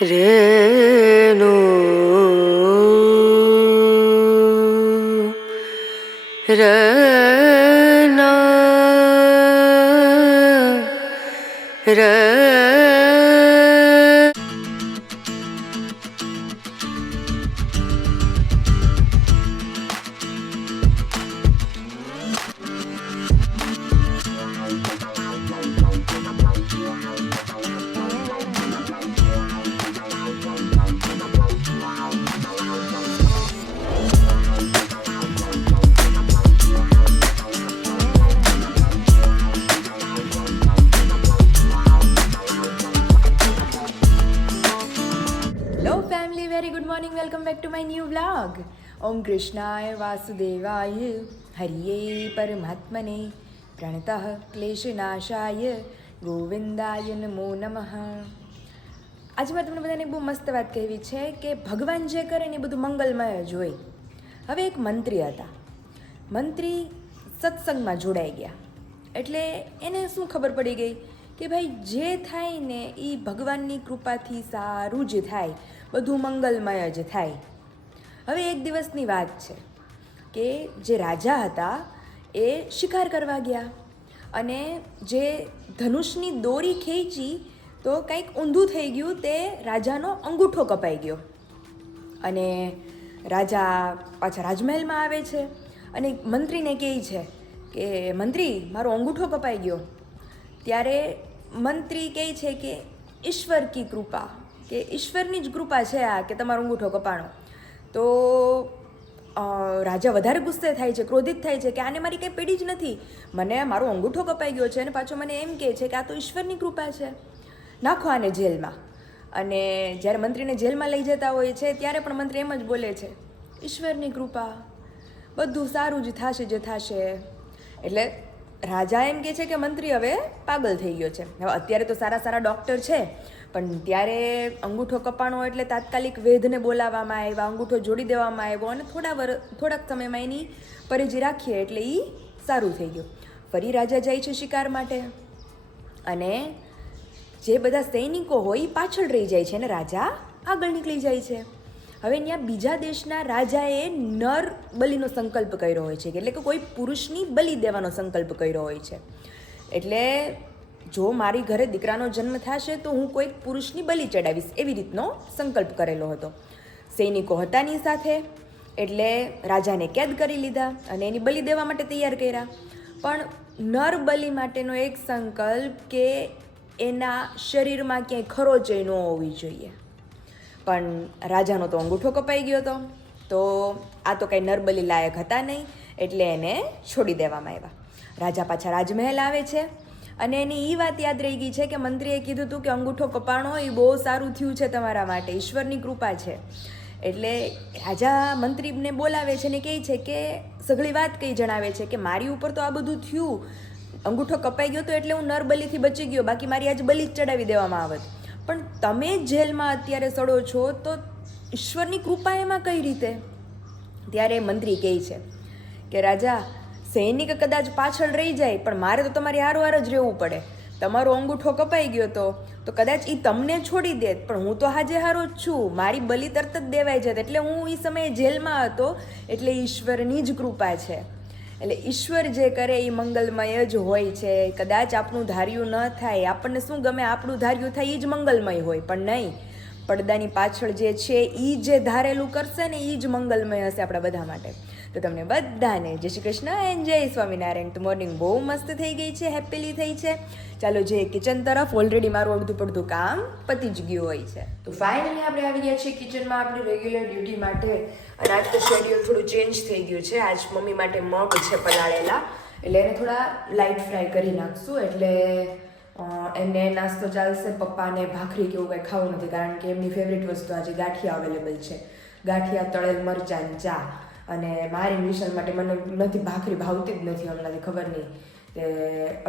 રેનો રના ર very good morning, welcome back to my new vlog. ઓમ કૃષ્ણાય વાસુદેવાય હરિયે પરમાત્મને પ્રણતઃ ક્લેશનાશાય ગોવિંદાય નમો નમઃ. આજે મારે તમને બધાને બહુ મસ્ત વાત કહેવી છે કે ભગવાન જે કરે ને એ બધું મંગલમય જ હોય. હવે એક મંત્રી હતા. મંત્રી સત્સંગમાં જોડાઈ ગયા એટલે એને શું ખબર પડી ગઈ કે ભાઈ જે થાય ને એ ભગવાનની કૃપાથી સારું જ થાય, બધું મંગલમય જ થાય. હવે એક દિવસની વાત છે કે જે રાજા હતા એ શિકાર કરવા ગયા અને જે ધનુષની દોરી ખેંચી તો કંઈક ઊંધું થઈ ગયું, તે રાજાનો અંગૂઠો કપાઈ ગયો. અને રાજા પાછા રાજમહેલમાં આવે છે અને મંત્રીને કહે છે કે મંત્રી, મારો અંગૂઠો કપાઈ ગયો. ત્યારે મંત્રી કહે છે કે ઈશ્વર કી કૃપા, કે ઈશ્વરની જ કૃપા છે આ કે તમારો અંગૂઠો કપાણો. તો રાજા વધારે ગુસ્સે થાય છે, ક્રોધિત થાય છે કે આને મારી કંઈ પેઢી જ નથી, મને મારો અંગૂઠો કપાઈ ગયો છે અને પાછો મને એમ કહે છે કે આ તો ઈશ્વરની કૃપા છે, નાખો આને જેલમાં. અને જ્યારે મંત્રીને જેલમાં લઈ જતા હોય છે ત્યારે પણ મંત્રી એમ જ બોલે છે, ઈશ્વરની કૃપા, બધું સારું જ થશે જે થશે. એટલે રાજા એમ કહે છે કે મંત્રી હવે પાગલ થઈ ગયો છે. હવે અત્યારે તો સારા સારા ડૉક્ટર છે, પણ ત્યારે અંગૂઠો કપાણો એટલે તાત્કાલિક વૈદ્યને બોલાવવામાં આવ્યા, અંગૂઠો જોડી દેવામાં આવ્યો અને થોડાક સમયમાં એની પરેજી રાખીએ એટલે એ સારું થઈ ગયું. ફરી રાજા જાય છે શિકાર માટે અને જે બધા સૈનિકો હોય એ પાછળ રહી જાય છે અને રાજા આગળ નીકળી જાય છે. હવે ત્યાં બીજા દેશના રાજાએ નર બલિનો સંકલ્પ કર્યો હોય છે, એટલે કે કોઈ પુરુષની બલિ દેવાનો સંકલ્પ કર્યો હોય છે. એટલે જો મારી ઘરે દીકરાનો જન્મ થશે તો હું કોઈક પુરુષની બલિ ચડાવીશ, એવી રીતનો સંકલ્પ કરેલો હતો. સૈનિકો હતા ની સાથે એટલે રાજાને કેદ કરી લીધા અને એની બલિ દેવા માટે તૈયાર કર્યા. પણ નર બલિ માટેનો એક સંકલ્પ કે એના શરીરમાં ક્યાંય ખરોચાઈ ન હોવી જોઈએ. પણ રાજાનો તો અંગૂઠો કપાઈ ગયો હતો, તો આ તો કંઈ નરબલી લાયક હતા નહીં એટલે એને છોડી દેવામાં આવ્યા. રાજા પાછા રાજમહેલ આવે છે અને એની એ વાત યાદ રહી ગઈ છે કે મંત્રીએ કીધું હતું કે અંગૂઠો કપાણો એ બહુ સારું થયું છે તમારા માટે, ઈશ્વરની કૃપા છે. એટલે રાજા મંત્રીને બોલાવે છે ને કહે છે કે સઘળી વાત કંઈ જણાવે છે કે મારી ઉપર તો આ બધું થયું, અંગૂઠો કપાઈ ગયો તો એટલે હું નરબલીથી બચી ગયો, બાકી મારી આજ બલિ જ ચડાવી દેવામાં આવત. પણ તમે જેલમાં અત્યારે સડો છો તો ઈશ્વરની કૃપા એમાં કઈ રીતે? ત્યારે મંત્રી કહે છે કે રાજા, સૈનિક કદાચ પાછળ રહી જાય પણ મારે તો તમારી હારોહાર જ રહેવું પડે. તમારો અંગૂઠો કપાઈ ગયો તો કદાચ એ તમને છોડી દે, પણ હું તો હાજે હારો જ છું, મારી બલિ તરત જ દેવાઈ જાય. એટલે હું એ સમયે જેલમાં હતો એટલે ઈશ્વરની જ કૃપા છે. એટલે ઈશ્વર જે કરે એ મંગલમય જ હોય છે. કદાચ આપણું ધાર્યું ન થાય, આપણને શું ગમે આપણું ધાર્યું થાય એ જ મંગલમય હોય, પણ નહીં, પડદાની પાછળ જે છે એ જે ધારેલું કરશે ને એ જ મંગલમય હશે આપણા બધા માટે. તો તમને બધાને જય શ્રી કૃષ્ણ એન્ડ જય સ્વામિનારાયણ. તો મોર્નિંગ બહુ મસ્ત થઈ ગઈ છે, હેપીલી થઈ છે. ચાલો જે કિચન તરફ ઓલરેડી મારું અડધું પડધું કામ પતી જ ગયું હોય છે. તો ફાઇનલી આપણે આવી ગયા છીએ કિચનમાં આપણી રેગ્યુલર ડ્યુટી માટે. અને આજ તો શેડ્યુલ થોડું ચેન્જ થઈ ગયું છે. આજ મમ્મી માટે મગ છે પલાળેલા, એટલે એને થોડા લાઇટ ફ્રાય કરી નાખશું, એટલે એમને નાસ્તો ચાલશે. પપ્પાને ભાખરી કે એવું કંઈ ખાવું નથી, કારણ કે એમની ફેવરેટ વસ્તુ આજે ગાંઠિયા અવેલેબલ છે, ગાંઠિયા તળેલ મરચાં ચા. અને મારી મિશન માટે મને નથી, ભાખરી ભાવતી જ નથી હમણાંથી, ખબર નહીં કે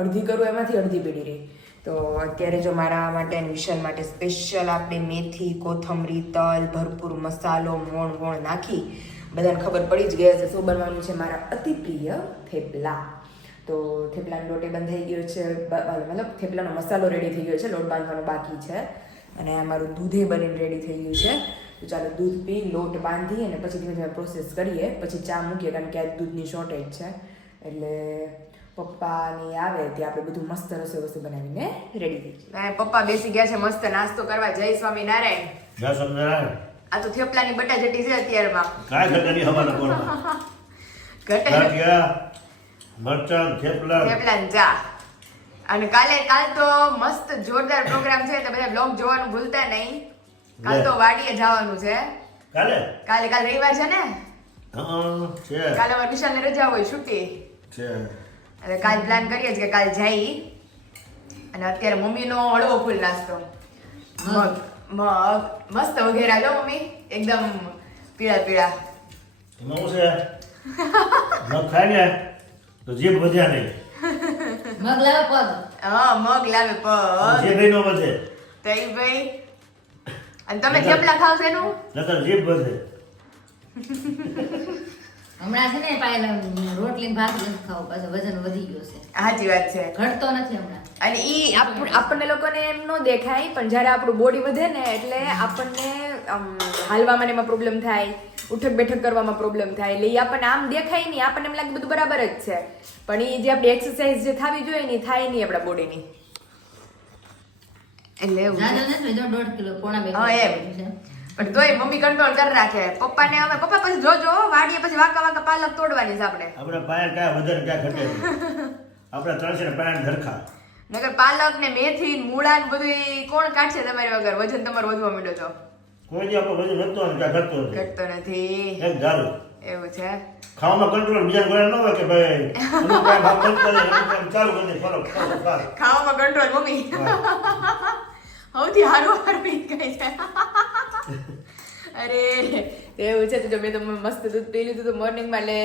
અડધી કરું એમાંથી અડધી પીડી રહી. તો અત્યારે જો મારા માટે વિશાલ માટે સ્પેશિયલ આપણે મેથી, કોથમરી, તલ, ભરપૂર મસાલો, મોણ નાખી બધાને ખબર પડી જ ગયા છે શું બનવાનું છે. મારા અતિ પ્રિય થેપલા. તો થેપલાનો લોટ બંધાઈ ગયો છે, મતલબ થેપલાનો મસાલો રેડી થઈ ગયો છે, લોટ બાંધવાનો બાકી છે. અને અમારું દૂધે બનીને રેડી થઈ ગયું છે. તો ચાલો દૂધ પી, લોટ બાંધી અને પછી ધીમે ધીમે પ્રોસેસ કરીએ, પછી ચા મૂકીએ, કારણ કે આજ દૂધની શોર્ટેજ છે. એટલે પપ્પાની આવે ત્યાં આપણે બધું મસ્ત રસોઈ વસ્તુ બનાવીને રેડી થઈ જાય. પપ્પા બેસી ગયા છે મસ્ત નાસ્તો કરવા. જય સ્વામિનારાયણ. જય સ્વામિનારાયણ. આ તો થેપલાની બટાજટી છે અત્યારમાં. કાંઈ ઘટે નહીં હવાના કોરમાં. ગાંઠિયા, મરચાં, થેપલા ને ચા. અને કાલ તો મસ્ત જોરદાર પ્રોગ્રામ છે, તો બધા બ્લોગ જોવાનું ભૂલતા નહીં. કાલ તો વાડીએ જવાનું છે. કાલે રવિવાર છે ને. છે. કાલે અમારે વિશાલને રજા હોય, છુટ્ટી છે. એટલે કાલ પ્લાન કરીએ છીએ કે કાલ જઈ. અને અત્યારે મમ્મીનો હળવો ફૂલ નાસ્તો, મગ મસ્ત વઘેરા લો મમ્મી, એકદમ પીળા પીળા. એમાં શું છે? મગ ખાય ને તો જીભ વધ્યા નહીં. મગ લાવે પગ. હા, મગ લાવે પગ. જે ભાઈ નો વધે. તઈ ભાઈ. અને તમે થેપલા ખાવ છો એનું? નકર જીભ વધે. હમણાં છે ને પાયલા રોટલી ને ભાત નથી ખાવું, પાછું વજન વધી ગયું છે. સાચી વાત છે. ઘટતો નથી હમણાં. અને ઈ આપણને લોકોને એમ ન દેખાય, પણ જ્યારે આપણું બોડી વધે ને એટલે આપણને હાલવામાં એમાં પ્રોબ્લેમ થાય, ઉઠક બેઠક કરવામાં પ્રોબ્લેમ થાય. એટલે એ આપણને આમ દેખાય નહીં, આપણને એમ લાગે બધું બરાબર જ છે, પણ એ જે આપણી એક્સરસાઇઝ જે થવી જોઈએ ને થાય નહીં આપણા બોડીની. એટલે એવું છે. જાજો નથી, જો 1.5 કિલો, પોણા 2 હા, એમ. પણ તોય મમ્મી કંટ્રોલ કરી રાખે. પપ્પાને હવે પપ્પા પછી જોજો વાડીએ પછી વાકા પાલક તોડવાની છે આપણે. આપણે પાયા ક્યાં વધે ને ક્યાં ઘટે નહીં. આપણે ત્રણસે પાયા ધરખા. નકર પાલક ને મેથી ને મૂળા ને બધું કોણ કાઢશે તમારી વગર? વજન તમારું વધવા માંડ્યો તો કોઈ દી આપણો વજન વધતો ને ક્યાં ઘટતો નથી. ઘટતો નથી. એક ધારું. એવું છે. ખાવામાં કંટ્રોલ બીજા કોઈ ન હોય કે ભાઈ અમુક કાંઈ ભાવ બંધ કરે, અમુક કાંઈ ચાલુ કરી દે, ફરક. ખાવામાં કંટ્રોલ મમ્મી. સૌથી હારું ઈ કઈ છે. અરે એવું છે. તો મેં તો મસ્ત દૂધ પી લીધું હતું મોર્નિંગમાં, એટલે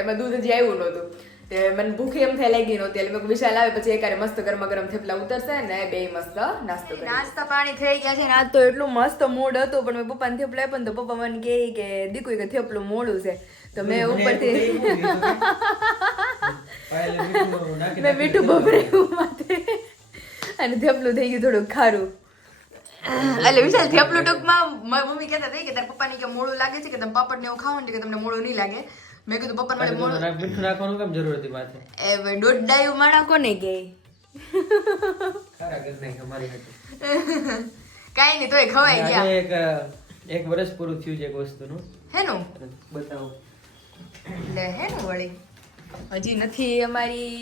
એમાં દૂધ હજી આવ્યું નહોતું. તે મને ભૂખી એમ થાય લાગી નહોતી, એટલે મેં વિશાલ આવે પછી એકારે મસ્ત ગરમા ગરમ થેપલા ઉતરશે ને બે મસ્ત નાસ્તો કરી. નાસ્તા પાણી થઈ ગયા છે ને આજ તો એટલું મસ્ત મૂડ હતું, પણ મેં પપ્પાને થેપલા આપ્યો ને તો પપ્પા મને કહે કે દીકુ કે થેપલું મોડું છે, તો મેં ઉપરથી મેં મીઠું ભભરાયું માથે અને થેપલું થઈ ગયું થોડું ખારું. એટલે વિશાલ થેપલું ટૂંકમાં મમ્મી કહેતા હતા કે તારા પપ્પાને કે મોડું લાગે છે, કે તમે પાપડ ને એવું ખાવ ને કે તમને મોડું નહીં લાગે. મેં કીધું પપ્પા મને મોડું મીઠું નાખવાનું કેમ જરૂર હતી માથે? એ ભાઈ દોઢ માણા કોને કે ખરા કરી નાખી અમારી હતી. કાઈ નહીં તોય ખવાઈ ગયા. એક વર્ષ પૂરું થયું છે એક વસ્તુનું. હેનું બતાવો. એટલે હેનું વળી હજી નથી અમારી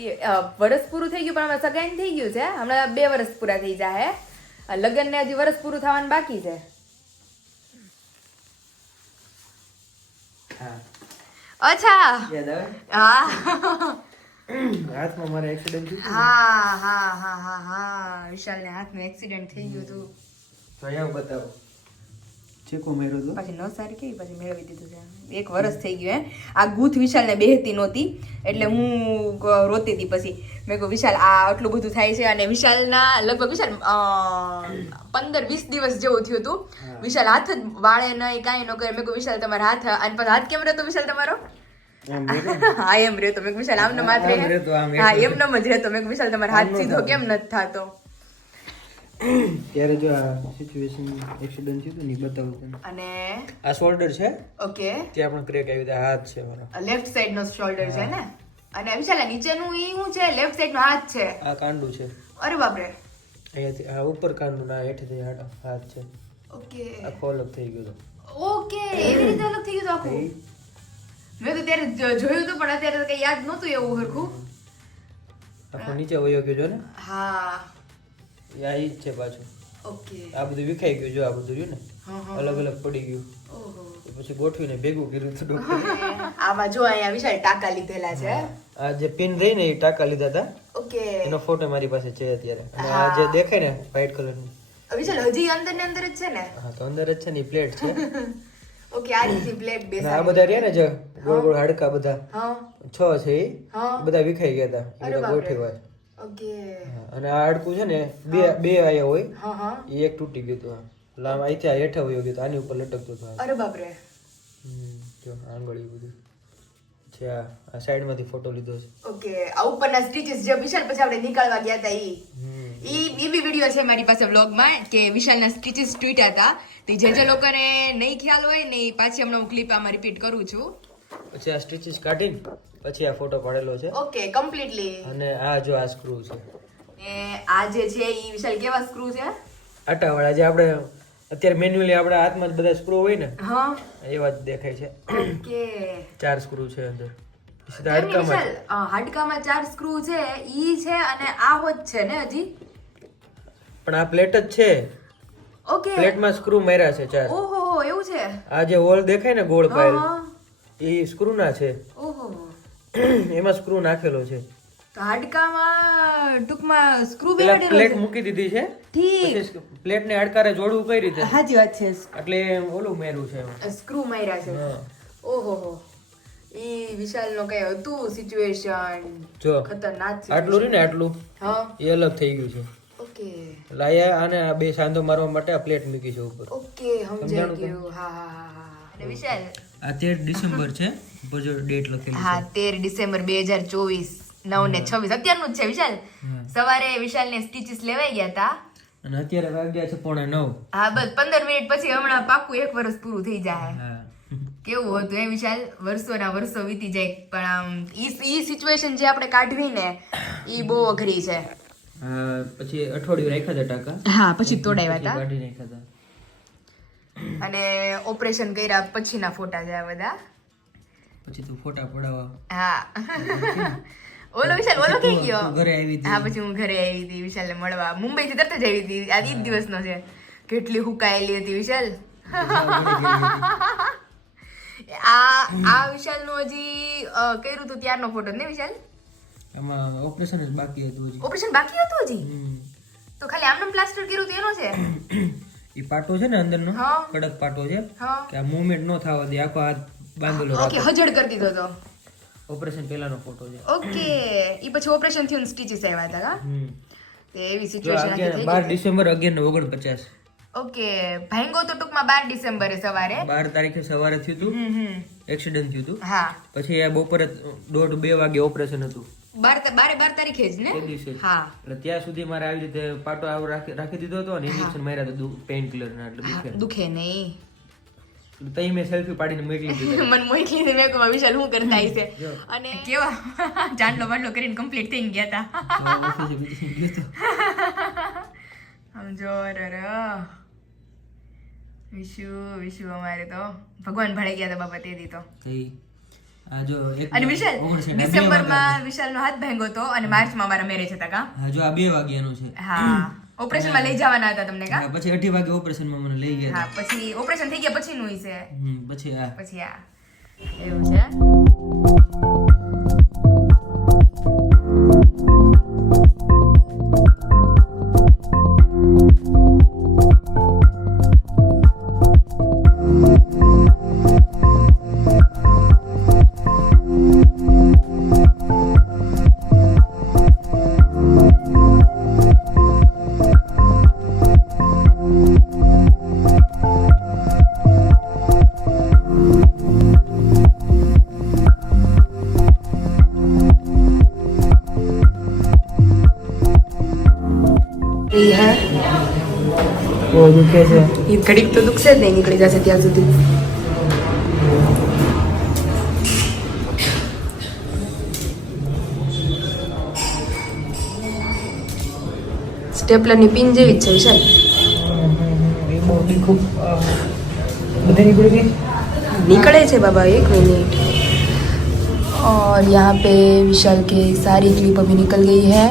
વર્ષ પૂરું થઈ ગયું, પણ અમારે સગાઈ થઈ ગયું છે. હમણાં 2 વર્ષ પૂરા થઈ જાય. લગ્ન ને હજી વર્ષ પૂરું થવાનું બાકી છે. હા, અચ્છા. યાદ આવે? હા હાથમાં મારા એક્સિડન્ટ થયું. હા વિશાલને હાથમાં એક્સિડન્ટ થઈ ગયું હતું. તો અહીંયા બતાવો. ચેકો મેરો તો પછી ન સારી કેવી પછી મેળવી દીધું છે. 1 વર્ષ થઈ ગયું. આ ગૂથ વિશાલને બેહતી નહોતી, એટલે હું રોતી હતી. પછી મેં કહ્યું વિશાલ આ આટલું બધું થાય છે. અને વિશાલના લગભગ વિશાલ 15-20 દિવસ જેવું થયું હતું. વિશાલ હાથ જ વાળે નહીં, કાંઈ ન કરે. મેં કહ્યું વિશાલ તમારા હાથ, અને પછી હાથ કેમ રહેતો વિશાલ તમારો? હા એમ રહેતો. મેં વિશાલ આમનો માત્ર હા એમનો જ રહેતો. મેં વિશાલ તમારો હાથ સીધો કેમ નથી થતો? ત્યારે જો આ સિચ્યુએશન એક્સિડન્ટ થયું હતું ને બતાવું તને. અને આ શોલ્ડર છે, ઓકે, ત્યાં પણ ક્રેક આવી હતી. હાથ છે મારો, લેફ્ટ સાઈડ નો શોલ્ડર છે ને. અને વિશાલ નીચેનું ઈ શું છે? લેફ્ટ સાઈડ નો હાથ છે. આ કાંડું છે. અરે બાપરે. અહીંયાથી આ ઉપર કાંડું ના હેઠેથી હાથ છે. ઓકે આખો અલગ થઈ ગયો હતો. ઓકે, એવી રીતે અલગ થઈ ગયું આખું. મેં તો ત્યારે જોયું હતું, પણ અત્યારે તો કઈ યાદ નહોતું એવું હરખું. આખો નીચે વયો ગયો જો ને. હા આ ઈ જ છે પાછું. ઓકે. આ બધું વિખાઈ ગયું જો, આ બધું રહ્યું ને અલગ અલગ પડી ગયું. ઓહો. પછી ગોઠવીને ભેગું કર્યું હતું ડોક્ટરે. આમાં જો અહીંયા વિશાલ ટાંકા લીધેલા છે. આ જે પિન રહી ને એ ટાંકા લીધા હતા. ઓકે. એનો ફોટો મારી પાસે છે અત્યારે. અને આ જે દેખાય ને વ્હાઈટ કલરની, વિશાલ હજી અંદર ને અંદર જ છે ને? હા તો અંદર જ છે ને, પ્લેટ છે. ઓકે, આ રીતની પ્લેટ અને બેસાડી. આ બધા રહ્યા ને જે ગોળ ગોળ હાડકા બધા હા 6 છે એ હા. બધા વિખાઈ ગયા હતા. એ અરે બધા બાપરે. ગોઠવાય. ઓકે. અને આ હાડકું છે ને બે આયા હોય, હા હા. એ એક તૂટી ગયું હતું. લાંબ અહીંથી આ હેઠે વયો ગયું હતું, આની ઉપર લટકતું હતું. અરે બાપરે. જો આંગળી બધું છે આ સાઈડમાંથી ફોટો લીધો છે. ઓકે આ ઉપરના સ્ટીચીસ જે વિશાલ પછી આપણે નીકાળવા ગયા હતા ઈ બી વિડીયો છે મારી પાસે વ્લોગમાં કે વિશાલના સ્ટીચીસ તૂટ્યા હતા. તે જે લોકોને નહીં ખ્યાલ હોય ને ઈ પાછી હમણાં હું ક્લિપ આમાં રિપીટ કરું છું. પછી આ સ્ટીચીસ કાઢીને પછી આ ફોટો પાડેલો છે. Okay completely. અને આ જો આ સ્ક્રૂ છે. ને આ જે છે ઈ વિશાલ કેવા સ્ક્રૂ છે? આટાવાળા જે આપણે અત્યારે મેન્યુઅલી આપણા હાથમાં જ બધા સ્ક્રૂ હોય ને હા એવા જ દેખાય છે. ઓકે 4 સ્ક્રૂ છે અંદર. સીધા કેમ હાડકામાં વિશાલ હાડકામાં 4 સ્ક્રૂ છે ઈ છે અને આ હોત છે ને હજી. પણ આ પ્લેટ જ છે. ઓકે પ્લેટમાં સ્ક્રૂ માર્યા છે 4. ઓહો એવું છે. આ જે હોલ દેખાય ને ગોળ પાયેલ હા એ સ્ક્રૂ ના છે. ઓહો એમાં સ્ક્રૂ નાખેલો છે. તો હાડકામાં ટૂંકમાં સ્ક્રૂ પેલા બેહાડેલો પ્લેટ છે. મૂકી દીધી છે. ઠીક પછી પ્લેટ ને હાડકારે જોડવું કઈ રીતે સાચી વાત છે. એટલે ઓલું મેરું છે એમાં. સ્ક્રૂ માર્યા છે. હા. ઓહો હો ઈ વિશાલ નો કઈ હતું સિચ્યુએશન જો ખતરનાક આટલું રહ્યું ને આટલું હા એ અલગ થઈ ગયું છે. ઓકે લાયા અને આ બે સાંધો મારવા માટે આ પ્લેટ મૂકી છે ઉપર. ઓકે સમજાઈ ગયું. હા હા હા હા અને વિશાલ આ 13 ડિસેમ્બર છે ઉપર જો ડેટ લખેલી હા 13 ડિસેમ્બર 2024 9:26 અત્યારનું જ છે વિશાલ. સવારે વિશાલ ને સ્ટીચીસ લેવાઈ ગયા હતા અને અત્યારે વાગ્યા છે 8:45. હા બસ 15 મિનિટ પછી હમણાં પાક્કું 1 વર્ષ પૂરું થઈ જાય. હા કેવું હતું એ વિશાલ? વર્ષોના વર્ષો વીતી જાય પણ આમ ઈ સિચ્યુએશન જે આપણે કાઢવી ને ઈ બહુ અઘરી છે. પછી અઠવાડિયું રાખ્યા હતા ટાંકા. હા પછી તોડાવ્યા હતા કાઢી નાખ્યા હતા. અને ઓપરેશન કર્યા પછીના ફોટા છે આ બધા. પછી તો ફોટા પડાવવા હા ઓલો વિશાલ ઓલો કઈ ગયો? તું ઘરે આવી હતી. હા પછી હું ઘરે આવી હતી વિશાલને મળવા. મુંબઈ થી તરત જ આવી હતી. આ ઈ જ દિવસનો છે. કેટલી હુકાયેલી હતી વિશાલ. આ વિશાલ નું હજી કર્યું હતું ત્યારનો ફોટો ને વિશાલ? આમાં ઓપરેશન જ બાકી હતું હજી. ઓપરેશન બાકી હતું હજી? તો ખાલી આમનું પ્લાસ્ટર કર્યું હતું એનો છે? એ પાટો છે ને અંદરનો હા. કડક પાટો છે હા કે આ મૂવમેન્ટ ન થવા દે આખો હાથ બાંધેલો ઓકે રાખો. હજડ કરી દીધો તો. ઓપરેશન પહેલાનો ફોટો છે. ઓકે ઈ પછી ઓપરેશન થયું સ્ટીચીસ આવ્યા હતા કા? તે એવી જો સિચ્યુએશન આખી થઈ 12 ગઈ. ડિસેમ્બર 11:49. ઓકે ભાંગો તો ટૂંકમાં 12 ડિસેમ્બરે સવારે. 12 તારીખે સવારે થયું હતું એક્સિડન્ટ થયું હતું. હા પછી આ બપોરે 1:30-2 વાગે ઓપરેશન હતું 12 તારીખે જ ને? તે દિવસે જ. હા એટલે ત્યાં સુધી મારે આવી રીતે પાટો આવો રાખી દીધો હતો અને ઇન્જેક્શન માર્યા હતા પેઇન કિલર ના એટલે દુખે. દુખે નહીં. એટલે તઈ મેં સેલ્ફી પાડીને મોકલી દીધી. મને મોકલી દે મેં કહ્યું વિશાલ શું કરતા હશે. અને કેવા ચાંદલો બાંડલો કરીને કમ્પ્લીટ થઈને ગયા હતા. ઓફિસે બીજી ગયો તો. સમજો વિશુ અમારે તો ભગવાન ભળાઈ ગયા હતા બાપા તે દી તો. તઈ આ જો એક અને વિશાલ 59 ડિસેમ્બરમાં વિશાલનો હાથ ભાંગ્યો હતો અને માર્ચમાં મારા મેરેજ હતા કા? હા જો આ 2 વાગ્યાનું છે. હા ઓપરેશનમાં લઈ જવાના હતા તમને કા? હા, પછી 2:30 વાગે ઓપરેશનમાં મને લઈ ગયા હા પછી ઓપરેશન થઈ ગયા પછીનું ઈ છે. પછી આ પછી આ એવું છે. બહુ દુખે છે. ઈ ઘડીક તો દુખશે જ નહીં નીકળી જશે ત્યાં સુધી. સ્ટેપલરની પિન જેવી જ છે વિશાલ. એ બહુ ખૂબ બધે નીકળી ગઈ. निकले थे बाबा 1 मिनट. और यहाँ पे विशाल के सारी क्लिप अभी निकल गई है.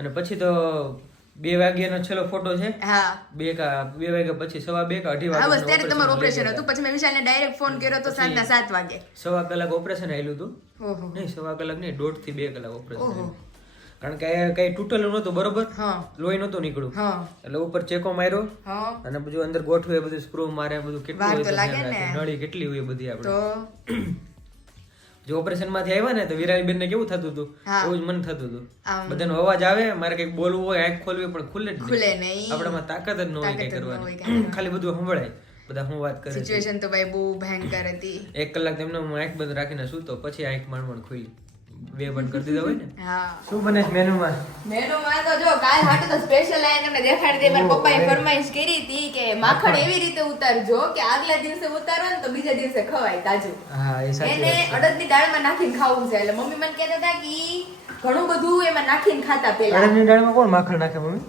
અને પછી તો 2 વાગ્યાનો છેલ્લો ફોટો છે. હા 2 વાગ્યા પછી 2:15 કે 2:30 હા બસ વાગે ત્યારે તમારું ઓપરેશન હતું. પછી મેં વિશાલને ડાયરેક્ટ ફોન કર્યો તો સાંજના 7 વાગે. 1/2 કલાક ઓપરેશન આવેલું હતું. ઓહો નહીં 1/2 કલાક નહીં 1.5 થી 2 કલાક ઓપરેશન ઓહો. આવેલું. કારણ કે કઈ તૂટેલું નતું બરોબર, હા લોહી નતું નીકળ્યું, હા એટલે ઉપર ચેકો માર્યો હા અને બધું અંદર ગોઠવે બધું સ્ક્રૂ મારે બધું કેટલું વાર હોય તો તો લાગે ધ્યાન ને. રાખે. નળી કેટલી હોય બધી તો આપણે જો ઓપરેશન માંથી આવ્યા ને તો વિરાલીબેન ને કેવું થતું હતું હા. એવું જ મને થતું હતું. આમ. બધાનો અવાજ આવે, મારે કઈક બોલવું હોય, આંખ ખોલવી પણ ખુલે જ નહીં. ખુલે નહીં. આપણામાં તાકાત જ ન હોય કઈ તાકાત જ ન હોય કરવાની. કાંઈ ખાલી બધું સંભળાય બધા શું વાત કરે છે. સિચ્યુએશન તો ભાઈ બહુ ભયંકર હતી. 1 કલાક તેમને હું આંખ બંધ રાખીને સૂતો, પછી આંખ માંડ ખુલી. 2 બંધ કરી દીધા હોય ને. હા શું બને છે મેનુમાં? મેનુમાં તો જો કાલ હાટુ તો સ્પેશિયલ આયા તમને દેખાડી દે. મારા પપ્પાએ ફરમાઈશ કરી હતી કે માખણ એવી રીતે ઉતારજો કે આગલા દિવસે ઉતારો ને તો બીજા દિવસે ખવાય તાજું. હા એ સાચી એને વાત છે. અડદની દાળમાં નાખીને ખાવું છે. એટલે મમ્મી મને કહેતા હતા કે ઈ ઘણું બધું એમાં નાખીને ખાતા પેલા. અડદની દાળમાં કોણ માખણ નાખે મમ્મી?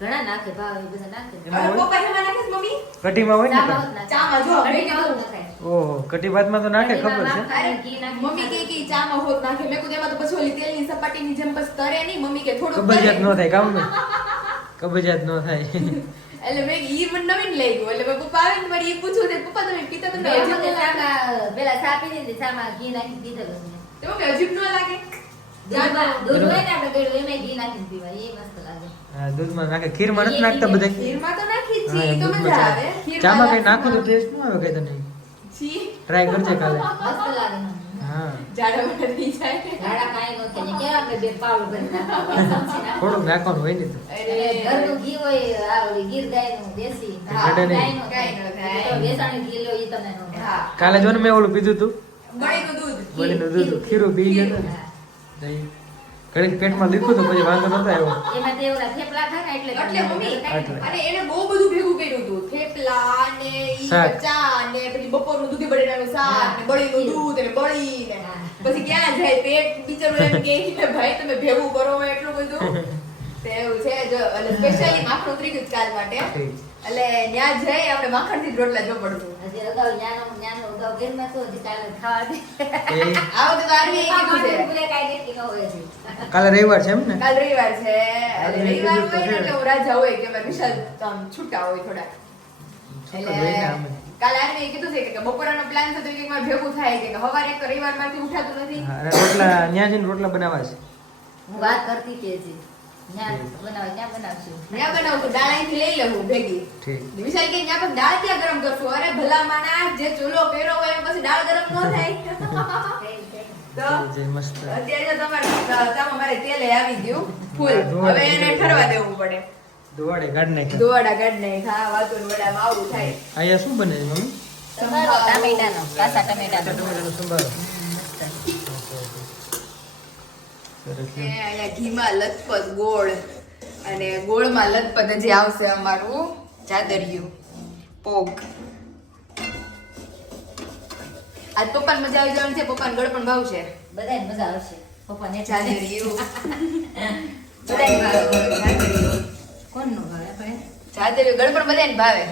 ઘણા નાખે ભાવ એ બધા નાખે એમાં હવે હોય? પપ્પા એમાં નાખે છે મમ્મી? કઢીમાં હોય ને ચામાં કઢી? હોત નાખે. ચામાં જો, મેં કઢીમાં હોત કીધું. નખાય. ઓહો, કઢી ભાતમાં તો નાખે, ખબર છે. અરે ઘી નાખી મમ્મી કે ચામાં હોત નાખે. મેં કીધું એમાં તો પછી ઓલી તેલની સપાટીની જેમ બસ તરે નહીં. મમ્મી કે થોડુંક કબજિયાત તરે. ન થાય કામ ને, કબજિયાત ન થાય. એટલે મેં ઈ મને નવીન લઈ ગયું. એટલે મેં પપ્પા આવીને મારી ઈ પૂછ્યું છે, પપ્પા તમે પીતા તો મેં અજીબ ન વખતે લાગે? ચામાં પેલા ચા પી લીધી, ચામાં ઘી નાખી દીધેલું છે. તો મમ્મી અજીબ ન લાગે? દૂધ હોય ને આપણે ગળ્યું એમાં ઘી નાખીને પીવાય, એ મસ્ત લાગે. હા, દૂધમાં નાખે. ખીરમાં નથી નાખતા બધા? ખીરમાં તો નાખી જ હા, છે. ઈ તો દૂધમાં મજા ચાલે. આવે. ખીરમાં ચામાં કઈ નાખો તો નાખવાનું. ટેસ્ટ ન આવે કઈ તને. છી. ટ્રાય કરજે કાલે. મસ્ત લાગે ને. હા, જાડા મોટા થઈ જાય. ઝાડા કાંઈ નો થાય. કેવા આપણે બે પાવડું ભરી નાખવાનું, સમજી નાખવાનું. થોડુંક નાખવાનું હોય ને તો. એટલે ઘરનું ઘી હોય, આ ઓલી ગીર ગાયનું દેશી. હા, કાંઈ નો કાંઈ નો થાય. એ તો વેચાણી ઘી લ્યો, ઈ તમને નો થાય. હા. કાલે જો ને મેં ઓલું પીધું તું, બળીનું દૂધ. બળીનું દૂધ, ખીરું પી ગયો તો ને. નહીં. ઘડીક પેટમાં લીધું તો પછી વાંધો નતો આવ્યો. એમાં તે ઓલા થેપલા ખાય ને એટલે એટલે મમ્મી એટલે. અને એને બહુ બધું ભેગું કર્યું હતું. થેપલા ને ઈ શાક. ચા ને પછી બપોરનું દૂધી બટેટાનું શાક ને બળીનું દૂધ ને બળી ને પછી ક્યાં જાય પેટ બિચારું એમ કહે કે ભાઈ તમે ભેગું કરો એટલું બધું. તો એવું છે જો અને સ્પેશિયલી માખણ ઉતરી ગયું છે કાલ માટે. એટલે ત્યાં જઈ આપણે માખણથી જ રોટલા જો પડતું. હજી અગાઉ ન્યાનો અગાઉ ઘરમાં તો હજી કાલે ખાવા દે. એ આ વખતે તો આરવી કીધું છે. ભૂલે કાંઈ નક્કી ન હોય હજી. કાલે રવિવાર છે એમ ને? કાલ રવિવાર છે. કાલે એટલે રવિવાર કીધું તો હોય ને છે. એટલે હું રાજા હોય કે મારે વિશાલ તો આમ છૂટા હોય થોડા. છૂટા જ હોય ને આમે. કાલે આને કીધું છે કે બપોરનો પ્લાન થતો કે મારે ભેગું થાય કે સવારે એક તો રવિવારમાંથી ઉઠાતું નથી. હા, અને રોટલા ન્યા જઈને રોટલા બનાવવા છે. હું વાત કરતી કે છે ન્યા બનાવે ત્યાં બનાવશું. ત્યાં બનાવું તો દાળ અહીંથી લઈ લેવું ભેગી. ઠીક. વિશાલ કે ત્યાં પણ દાળ ક્યાં ગરમ કરશું? અરે ભલા માના જે ચૂલો પેરો હોય એમ પછી દાળ ગરમ ન થાય. તો જે મસ્ત. અત્યારે જો તમારે મારે તેલે આવી ગયું ફૂલ. હા, ધોવાડે હવે એને ઠરવા દેવું પડે. દોવાડે ગાઢ નાખ્યા. દોવાડા કાઢ નહીં ખા વાતું વડામાં આવું થાય. અહીંયા શું બને છે મમ્મી? સંભારો ટામેટાનો, કાચા ટામેટાનો. ટમેટાનો સંભારો. સરસ ને છે. અહીંયા ઘીમાં લથપથ ગોળ અને ગોળમાં લથપથ હજી આવશે અમારું જાદરિયું પોક. આજ પપ્પાને મજા આવી જવાની છે. પપ્પાને ગળ પણ ભાવશે. બધાને મજા આવશે. પપ્પાને જાદરિયું બધાને ભાવે. જાદરિયું કોણનું ભાવે આપણે? જાદરિયું ગળ પણ બધાને ભાવે.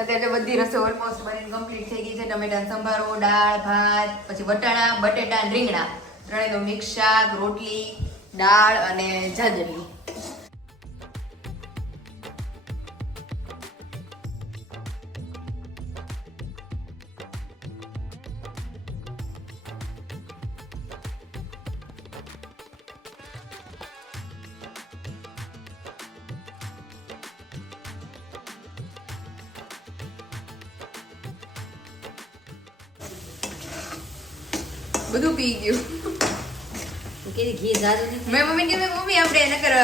અત્યારે બધી રસોઈ ઓલમોસ્ટ બનીને કમ્પ્લીટ થઈ ગઈ છે. ટમેટાનો સંભારો, દાળ, ભાત, પછી વટાણા, બટેટા અને રીંગણા ત્રણેયનું મિક્સ શાક, રોટલી, દાળ અને જાદરિયું. બધું પી ગયું. તું કીધી ઘી જાજુ નથી. મેં મમ્મી કીધું મમ્મી આપણે નકર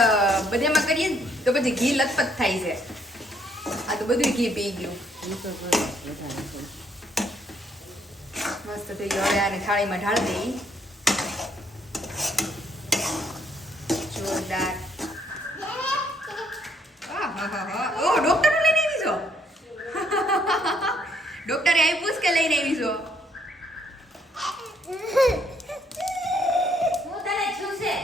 બધામાં કરીએ ને તો પછી ઘી લથપથ થાય છે. આ તો બધું ઘી પી ગયું. ઘી તો બસ વધારે છે. મસ્ત થઈ ગયું. હવે આને થાળીમાં ઢાળ દઈ. જોરદાર. આહાહા. ઓહ, ડોક્ટરને લઈને આવી છો? ડોક્ટરે આપ્યું કે લઈને આવી છો? હું તને છું છે.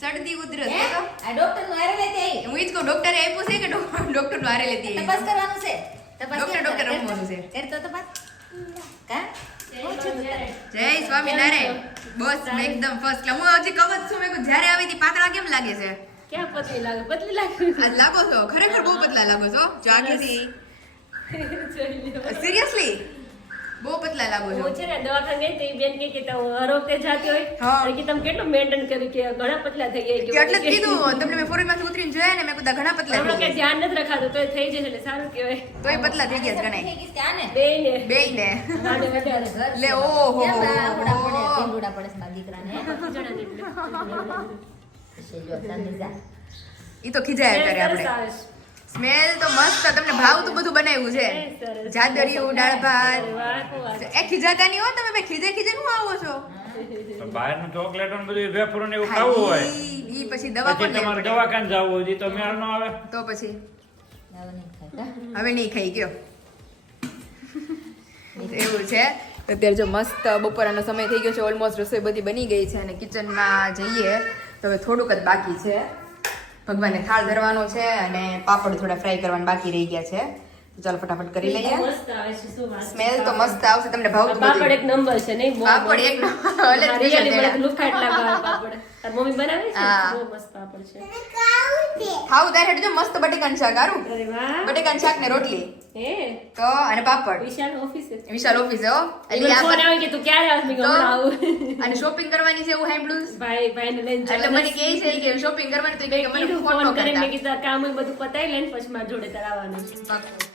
શરદી ઉધરસ હે? તો આ ડોક્ટરનું હારે લેતી આવી. હું ઈ જ કહું ડોક્ટરે આપ્યું છે કે ડોક્ટરનું હારે લેતી આવી? તપાસ કરવાનું છે. તપાસ ડોક્ટર કરતા. રમવાનું છે. કરતો તપાસ. કા? હું છું તું તારે. જય સ્વામિનારાયણ. બસ એકદમ ફર્સ્ટ. હું હજી કવ જ છું મેં કીધું જ્યારે આવી હતી પાતળા કેમ લાગે છે? ક્યાં પતલી લાગે? પતલી લાગે. આજ લાગો છો ખરેખર બહુ પતલા લાગો છો જો આખેથી સિરિયસલી બહુ પતલા લાગો છો હું છે ને દવાખાને ગઈ તો ઈ બેન કે તો હર વખતે જાતી હોય હા. અને કે તમે કેટલું મેન્ટેન કર્યું કે ઘણા પતલા થઈ ગયા કે એટલે જ કીધું તમને મેં ફોરેન માંથી ઉતરીને જોયા ને મેં કીધું ઘણા પતલા હમણાં થઈ કઈ ધ્યાન નથી રખાતું તો થઈ જશે એટલે સારું કહેવાય ગયા તોય પતલા થઈ ગયા છે ઘણા થઈ ગઈ ત્યાં ને બેયને બેયને આને વધારે ઘર લે ઓહો કેમ આ આવડા પડે ઢીંગુડા પડે છે મારા દીકરાને જણા જેટલું. છે જો તને જા ઈ તો ખીજાયા કરે સરસ આપણે આવે છે. સ્મેલ તો મસ્ત તમને ભાવતું બધું બનાવ્યું છે સરસ. જાદરિયું દાળ ભાત અરે વાહ, ખૂબ વાત. એ ખીજાતા નહીં હો તમે બે ખીજે ખીજે નું આવો છો બહારનું ચોકલેટ ને બધું વેફરો ને એવું ખાવું હોય ઈ પછી દવા પછી પણ તમારે લેવી દવાખાને જવું હોય ઈ તો મેળ ન આવે તો પછી હવે નહીં ખાય હવે નહીં ખાઈ ગયો એવું છે અત્યારે જો મસ્ત બપોરાનો સમય થઈ ગયો છે ઓલમોસ્ટ રસોઈ બધી બની ગઈ છે અને કિચનમાં જઈએ તો હવે થોડુંક જ બાકી છે ભગવાનને થાળ ધરવાનો છે અને પાપડ થોડા ફ્રાય કરવાના બાકી રહી ગયા છે તો ચાલો ફટાફટ કરી લઈએ મસ્ત આવે છે શું વાત છે. સ્મેલ તો મસ્ત આવશે તમને ભાવતું પાપડ બધું એક નંબર છે નહીં બહુ પાપડ મસ્ત. એક નંબર. એટલે હા, special really મને તેના. લુખાટ લાગે આ પાપડ તાર મમ્મી બનાવે છે હા. બહુ મસ્ત પાપડ છે ખાવું ત્યારે હેઠળ જો મસ્ત બટેકાનું શાક હારું અરે વાહ બટેકાનું શાક ને રોટલી હે તો અને પાપડ વિશાલ ઓફિસે વિશાલ ઓફિસ હો એટલે એટલે ફોન આ આવે કે તું ક્યારે આવ મેં કીધું હમણાં આવું અને શોપિંગ કરવાની છે એવું સાંભળ્યું ભાઈને લઈને એટલે મને કહે છે કે શોપિંગ કરવાની તો કે મને કીધું ફોન ફોન ન કરીને મેં કરતા કીધું તાર કામ હોય બધું પતાઈ લઈને પછી મારા જોડે તાર આવવાનું છે પાક્કું.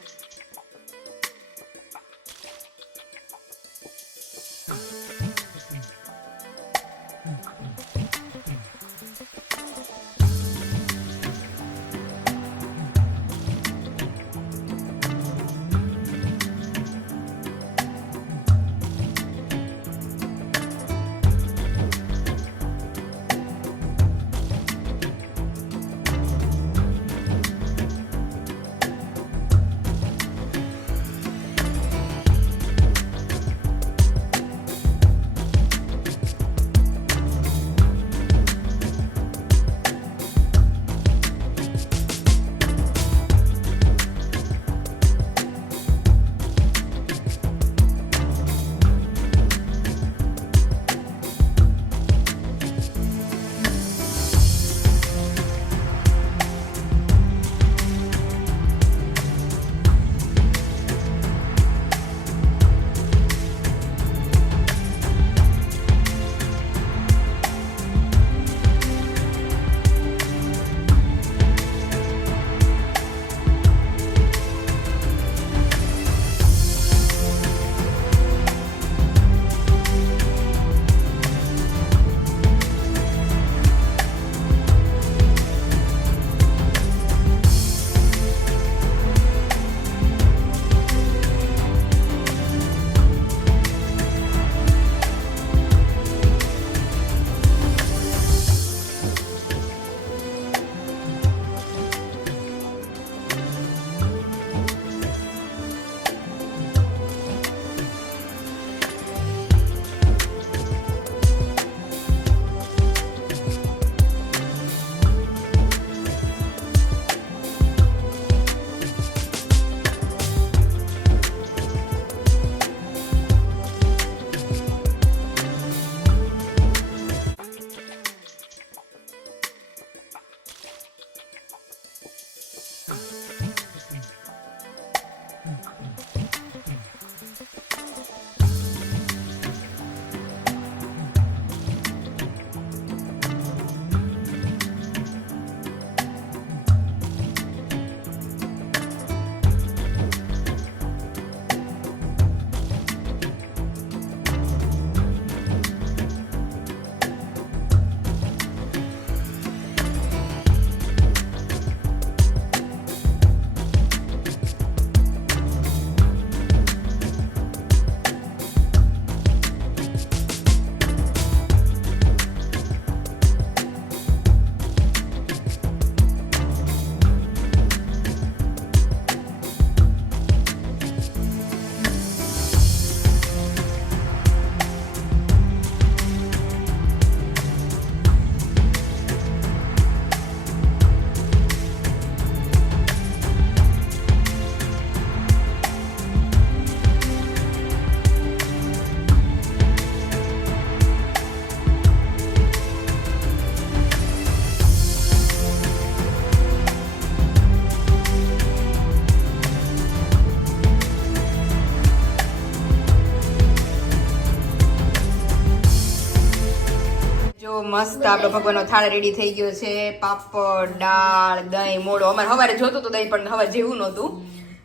મસ્ત આપણો ભગવાનનો થાળ રેડી થઈ ગયો છે. પાપડ, દાળ, દહીં, મોળો. અમારે સવારે જોતું હતું દહીં પણ હવે જેવું નહોતું.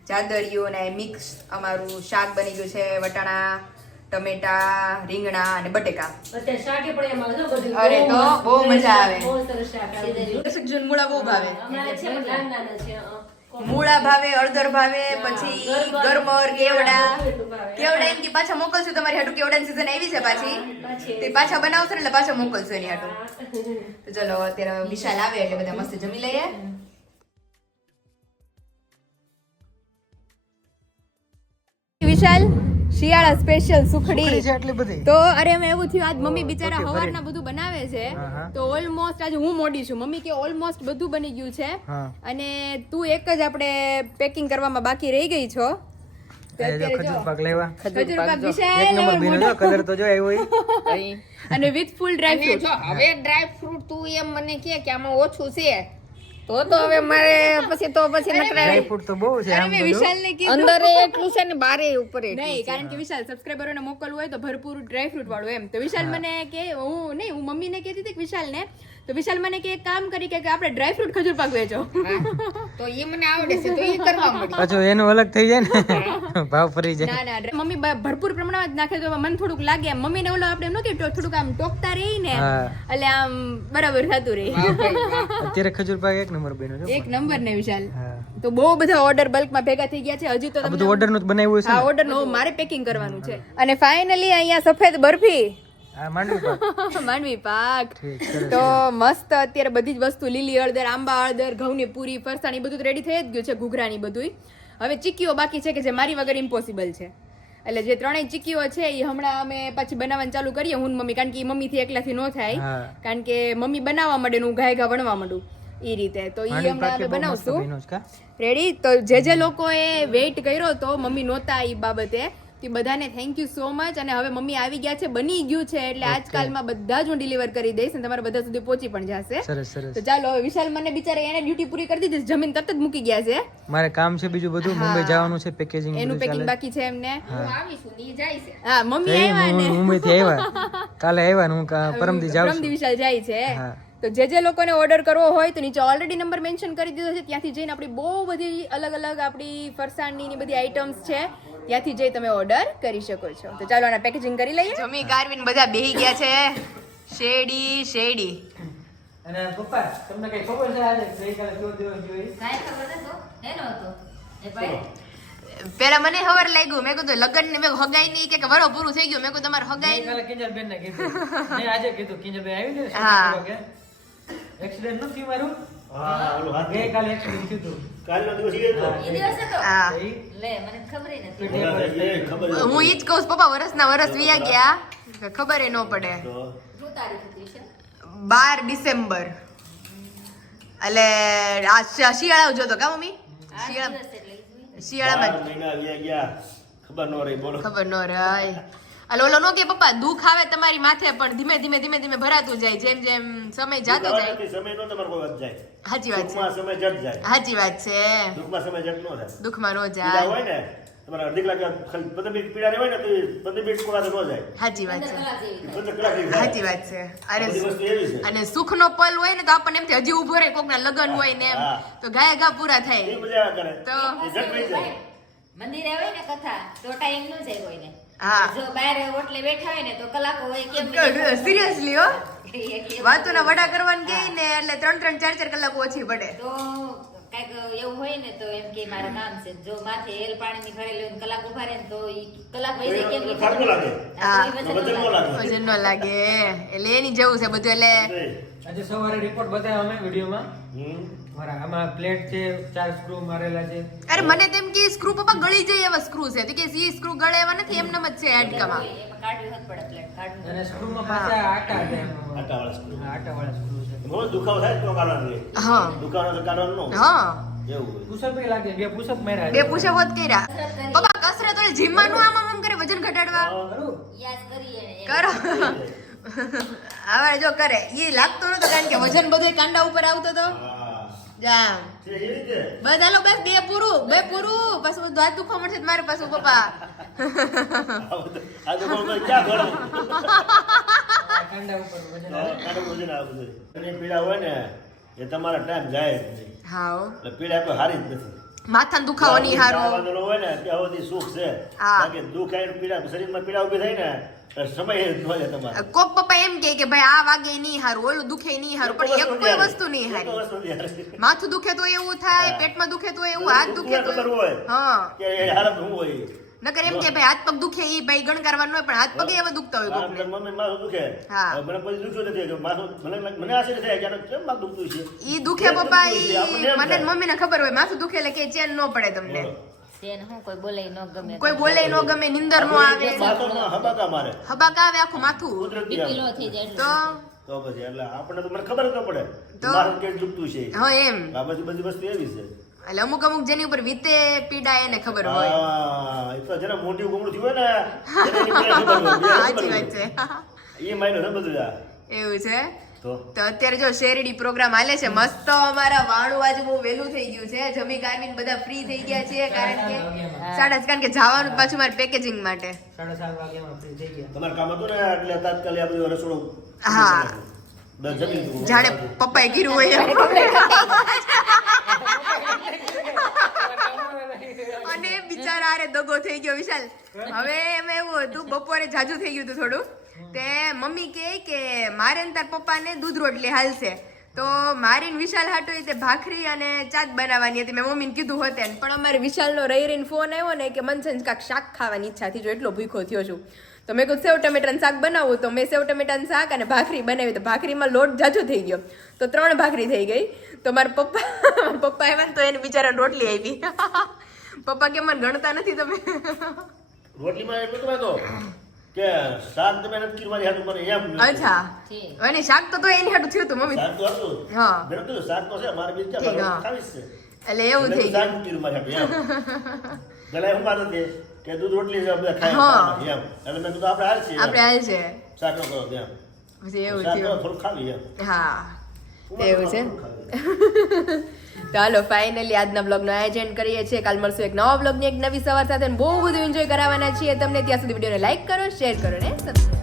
ચાદરિયું અને મિક્સ અમારું શાક બની ગયું છે. વટાણા, ટમેટા, રીંગણા અને બટેકા. અત્યારે શાકે પણ એમાં જો બધું અરે તો બહુ મજા આવે. બહુ સરસ શાક આવે. દર્શક જૂન મૂળા બહુ ભાવે. અમારે છે પણ નાના છે મૂળા ભાવે, અડદર ભાવે, પછી ગરમર, કેવડા. એટલું ભાવે. કેવડા એમ કે પાછા મોકલશું તમારી હાટુ. કેવડાની સીઝન આવી છે પાછી. તે પાછા બનાવશે ને એટલે પાછા મોકલશું એની હાટુ. તો ચલો અત્યારે વિશાલ આવે એટલે બધા મસ્ત જમી લઈએ. વિશાલ શિયાળા સ્પેશિયલ સુખડી. તો અરે અમે એવું થયું આજ મમ્મી બિચારા હવારના બધું બનાવે છે. તો ઓલમોસ્ટ આજે હું મોડી છું. મમ્મી કે ઓલમોસ્ટ બધું બની ગયું છે અને તું એક જ આપણે પેકિંગ કરવામાં બાકી રહી ગઈ છો. તો અત્યારે જો ખજૂર પાક લેવા. ખજૂર પાક વિશાલ એક નંબર બીનો જો કલર તો જો આવ્યો ઈ. અને વિથ ફૂલ ડ્રાય અને ફ્રૂટ. જો હવે ડ્રાય ફ્રૂટ તું એમ મને કે આમાં ઓછું છે તો હવે મારે પછી નકરા ડ્રાય ફ્રૂટ તો બહુ છે આમ તો જો. વિશાલને કીધું અંદર એટલું છે ને બારે ઉપર એટલું નહીં, કારણ કે વિશાલ સબસ્ક્રાઇબરોને મોકલવું હોય તો ભરપૂર ડ્રાય ફ્રૂટ વાળું એમ. તો વિશાલ મને કે હું મમ્મીને કહેતી હતી કે વિશાલને, તો વિશાલ મને કે એક કામ કરી કે આપણે ડ્રાય ફ્રૂટ ખજૂર પાક વેચો. તો એ મને આવડે છે તો એ કરવા મળી. પાછું એનું અલગ થઈ જાય ને ભાવ ફરી જાય. ના મમ્મી ભરપૂર પ્રમાણમાં જ નાખે તો મને થોડુંક લાગે એમ. મમ્મીને ઓલો આપણે એમ નથી થોડુંક આમ ટોકતા રહી ને હા. એટલે આમ બરાબર થતું રહે. અત્યારે ખજૂર પાક એક નંબર બન્યો જો. એક નંબર ને વિશાલ. હા. તો બહુ બધા ઓર્ડર બલ્કમાં ભેગા થઈ ગયા છે. હજી તો આ બધું ઓર્ડર નું જ બનાવ્યું છે હા ઓર્ડર નો મારે પેકિંગ કરવાનું છે. અને ફાઇનલી અહીંયા સફેદ બરફી આ માંડવી પાક. માંડવી પાક. ઠીક, સરસ. તો મસ્ત અત્યારે બધી જ વસ્તુ લીલી હળદર, આંબા હળદર, ઘઉંની પૂરી, ફરસાણ એ બધું રેડી થઈ જ ગયું છે. ઘૂઘરાની બધું. હવે ચીકીઓ બાકી છે કે જે મારી વગર ઇમ્પોસિબલ છે. એટલે જે ત્રણેય ચીકીઓ છે એ હમણાં અમે પછી બનાવવાનું ચાલુ કરીએ હું મમ્મી, કારણ કે એ મમ્મીથી એકલાથી ન થાય. હા. કારણ કે મમ્મી બનાવવા માંડે ને હું ઘાય ઘા વણવા માંડું એ રીતે. તો એ માંડવી હમણાં પાક અમે એ બહુ મસ્ત બનાવશું. બન્યો છે કા? રેડી. તો જે લોકોએ વેઇટ કર્યો તો મમ્મી નહોતા એ બાબતે, તે બધાને થેન્ક યુ સો મચ. અને હવે મમ્મી આવી ગયા છે, બની ગયું છે એટલે આજકાલમાં બધા જ હું ડિલિવર કરી દઈશ અને તમારા બધા સુધી પહોંચી પણ જશે. સરસ સરસ. તો ચાલો હવે વિશાલ મને બિચારા એને ડ્યુટી પૂરી કરી દીધી, જમીન તરત જ મૂકી ગયા છે. મારે કામ છે બીજું બધું. મુંબઈ જવાનું છે, પેકેજિંગ એનું બધું પેકિંગ ચાલે. બાકી છે એમને. હું આવીશું ને ઈ જાય છે. હા મમ્મી જઈ, આવ્યા ને હું મુંબઈથી આવ્યા. કાલે આવ્યા ને હું પરમદી જાઉં પરમદી છું. વિશાલ જાય છે. હા. તો જે લોકોને ઓર્ડર કરવો હોય તો નીચે ઓલરેડી નંબર મેન્શન કરી દીધો છે. ત્યાંથી જઈને આપણી બહુ બધી અલગ અલગ આપણી ફરસાણની ની બધી આઈટમ્સ છે, ત્યાંથી જઈ તમે ઓર્ડર કરી શકો છો. તો ચાલો આના પેકેજિંગ કરી લઈએ. જમી ગાર્વિન બધા બેહી ગયા છે. શેડી અને પપ્પા તમને કઈ ખબર છે આજે ગઈકાલે કેવો દિવસ ગયો? કાંઈ ખબર નતો એનો હતો એ ભાઈ પેલા મને ખબર લાગ્યું, મેં કીધું લગન ને મેં હગાઈ નહીં કે વરો પૂરું થઈ ગયું. મેં કીધું તમારે હગાઈ ગઈકાલે કિંજલબેન ને કીધું. મેં આજે કીધું કિંજલબેન આવી ને હા. એક્સિડન્ટ નથી મારું. હા ઓલું હાથ ગઈકાલે એક્સિડન્ટ થયું હતું. કાલનો દિવસ ઈ હતો. એ દિવસ હતો હા. લે મને ખબર નથી. ખબર જ હું ઈ જ કહું છું, પપ્પા વરસના વરસ વીયા ગયા ખબર ન પડે. તો શું તારીખ હતી છે? 12 ડિસેમ્બર એટલે આ શિયાળા જોતો કા મમ્મી? આ શિયાળા દિવસ એટલે ઈ. શિયાળામાં 12 મહિના વ્યા ગયા ખબર ન રહી બોલો. ખબર ન રહી. અલે ઓલો નો કે પપ્પા દુઃખ આવે તમારી માથે પણ ધીમે ધીમે ભરાતું જાય જેમ જેમ સમય જાતો જાય. સમય નો તમારો કોઈ વધ જાય. સાચી વાત છે. દુઃખમાં સમય જટ જાય. સાચી વાત છે. દુઃખમાં સમય જટ નો થાય. દુઃખમાં નો પીડા જાય. હોય ને તમારા અડધી કલાક ખાલી 15 મિનિટ પીડા હોય ને તો 15 મિનિટ પૂરા તો ન જાય. સાચી વાત છે. 15 કલાક જેવી થાય. સાચી વાત છે. અરે બધી વસ્તુ એવી છે. અને સુખનો પલ હોય ને તો આપણને એમ થાય હજી ઉભો રહે, કોકના લગન હોય ને એમ હા. તો ગાય ગા પૂરા એ થાય. મજા કરે. તો એ જટ વહી જાય. મંદિરે હોય ને કથા તો ટાઈમ ન જાય કોઈને. હા. જો બહાર ઓટલે બેઠા હોય ને તો કલાકો હોય કેમ સિરિયસલી હો એટલે વાતોના વડા કરવાનું કે ને એટલે 3 4 કલાક ઓછી પડે. તો કઈક એવું હોય ને તો એમ કે મારું કામ છે. જો માથે એલ પાણીની ભરેલી હોય ને કલાક ઉભા રહે ને તો ઈ કલાક વહી જાય કેમ કે થાક ન લાગે. હા, તો ઈ વજન વજન ન ન લાગે. લાગે. વજન ન લાગે એટલે એની જેવું છે બધું. એટલે આજે સવારે રિપોર્ટ બતાવ્યો અમે વિડીયોમાં. હમ. મારા આમાં પ્લેટ છે, 4 સ્ક્રૂ મારેલા છે. અરે મને તેમ કે સ્ક્રૂ પપ્પા ગળી જાય એવા સ્ક્રૂ છે. તો કે ઈ સ્ક્રૂ ગળે એવા નથી, એમનેમ જ છે હાડકામાં. એમાં કાઢવી હોત પડે પ્લેટ કાઢવું. અને સ્ક્રૂમાં પાછા આટા છે એમ. આટાવાળા screw. હા, આટાવાળા સ્ક્રૂ છે. મોં દુખાવો થાય તો કાઢવાનું રહે. હા દુખાવાનો તો કાઢવાનું ન. હા એવું હોય. પુશઅપ એ લાગે, 2 પુશઅપ માર્યા. 2 પુશઅપ હોત કર્યા. પપ્પા કસરત ઓલે જીમમાં નું આમ કરે વજન ઘટાડવા ખરું? યાદ કરીએ ને કરો. હવે જો કરે એ લાગતો નતો કારણ કે વજન બધું કાંડા ઉપર આવતો તો. હા. જા છે એવી રીતે બસ હાલો બસ બે પૂરું પાછું બધું હાથ દુખવા મળશે મારે પાછું પપ્પા આ તો કોઈ ક્યાં ગળો કાંડા ઉપર વજન કાઢો વજન આ બધું એની પીડા હોય ને એ તમારા ટાઈમ જાય જ નહીં હા એટલે પીડા કોઈ હારી જ નથી માથાનો દુખાવો નહીં હારો વાંધો હોય ને ત્યાં સુધી સુખ છે હા. બાકી દુઃખ આવીને પીડા શરીરમાં પીડા ઉભી થાય ને તો સમય જ ન જાય તમારે કોક પપ્પા એમ કે ભાઈ આ વાગે નહીં હારું ઓલું દુખે નહીં હારું પણ એક કોઈ વસ્તુ નહીં એક હારી વસ્તુ નહીં હારી. માથું દુખે તો એવું થાય હા. પેટમાં દુખે તો એવું હાથ દુખે તો ખબર હોય હા કે એ હારત શું હોય નકર એમ કે ભાઈ હાથ પગ દુખે ઈ ભાઈ ગણકારવાનું હોય પણ હાથ પગે એવા દુખતા હોય કારણ કે કોકને. મમ્મી માથું દુખે હા. હવે મને કોઈ દુખ્યું નથી કે માથું મને આશ્ચર્ય થાય કે આનું કેમ માથું દુખતું છે ઈ દુખે કેમ પપ્પા દુખતું છે? ઈ આપણને એમ મને થાય. મમ્મીને ખબર હોય માથું દુખે એટલે કે ચેન ન પડે તમને બોલો. તેને હું કોઈ બોલે ન ગમે કોઈ બોલે ન ગમે નિંદર નો આવે માથામાં હબાકા મારે હબાકા આવે આખું માથું કુદરતી બીપી લો આવે. થઈ જાય તો તો પછી એટલે આપણને તો મને ખબર જ ન પડે તો? મારું કે દુખતું છે હા એમ આ બધી વસ્તુ એવી છે એટલે અમુક જેની ઉપર વીતે પીડા એને ખબર હોય હા એ તો જેને મોટી ઉમર થયું હોય ને એને એની પહેલા ખબર હોય, બીજાને સાચી ખબર વાત છે હોય. એ માયનો છે બધું આ. એવું છે તો તો અત્યારે જો શેરડી પ્રોગ્રામ હાલે છે મસ્ત અમારા વાણું આજે બહુ વહેલું થઈ ગયું છે જમી કારવીને બધા ફ્રી થઈ ગયા છે કારણ કે કારણ કે જવાનું પાછું મારે પેકેજિંગ માટે 7:30 વાગ્યામાં ફ્રી થઈ ગયા તમારે કામ હતું ને એટલે તાત્કાલિક આ બધું રસોડું હા. દસ જમી લીધું. જાણે પપ્પાએ કીધું હોય એમ. અને બિચારા હારે દગો થઈ ગયો વિશાલ હવે એમાં એવું હતું બપોરે જાજુ થઈ ગયું હતું થોડું તે મમ્મી કે મારે ને તાર પપ્પાને દૂધ રોટલી હાલશે તો મારી ને વિશાલ હાટુ તે ભાખરી અને ચાટ બનાવવાની હતી મેં મમ્મીને કીધું હોતે પણ અમારે વિશાલનો રહી રહીને ફોન આવ્યો ને કે મનસંજ કાંક શાક ખાવાની ઈચ્છા થઈ જો એટલો ભૂખો થયો છું તો મેં કહ્યું સેવ ટમેટાનું શાક બનાવું તો મેં સેવ ટમેટાનું શાક અને ભાખરી બનાવી તો ભાખરીમાં લોટ જાજો થઈ ગયો તો 3 ભાખરી થઈ ગઈ તો મારા પપ્પા આવ્યા ને તો એને બિચારા રોટલી આવી પપ્પા કે મને ગણતા નથી તમે રોટલીમાં એટલું તમે તો કે શાક તમે નથી કીધું હાથું મને એમ અચ્છા અને શાક તો એની હાટું થયું હતું મમ્મી શાક તો હતું હા. મેં કીધું શાક તો છે મારે બીજું ઠીક, ક્યાં હા. ખાવીશ છે એટલે એવું થઈ શાક ગયું કીધું મારે હાથું એમ પેલા એવું વાત હતી કે દૂધ રોટલી છે બધા ખાય હા. એમ એટલે મેં કીધું આપણે હાલ છે આપણે હાલ છે શાક નો કરો એમ પછી એવું શાક કરો થયું થોડું ખાવી એમ હા એવું છે થોડું ખાવી. તો હાલો ફાઇનલી આજના બ્લોગનો આયોજન કરીએ છીએ કાલ મળશું એક નવા બ્લોગની એક નવી સવાર સાથે અને બહુ બધું એન્જોય કરાવવાના છીએ તમને ત્યાં સુધી વિડીયોને લાઈક કરો શેર કરો ને સબસ્ક્રાઇબ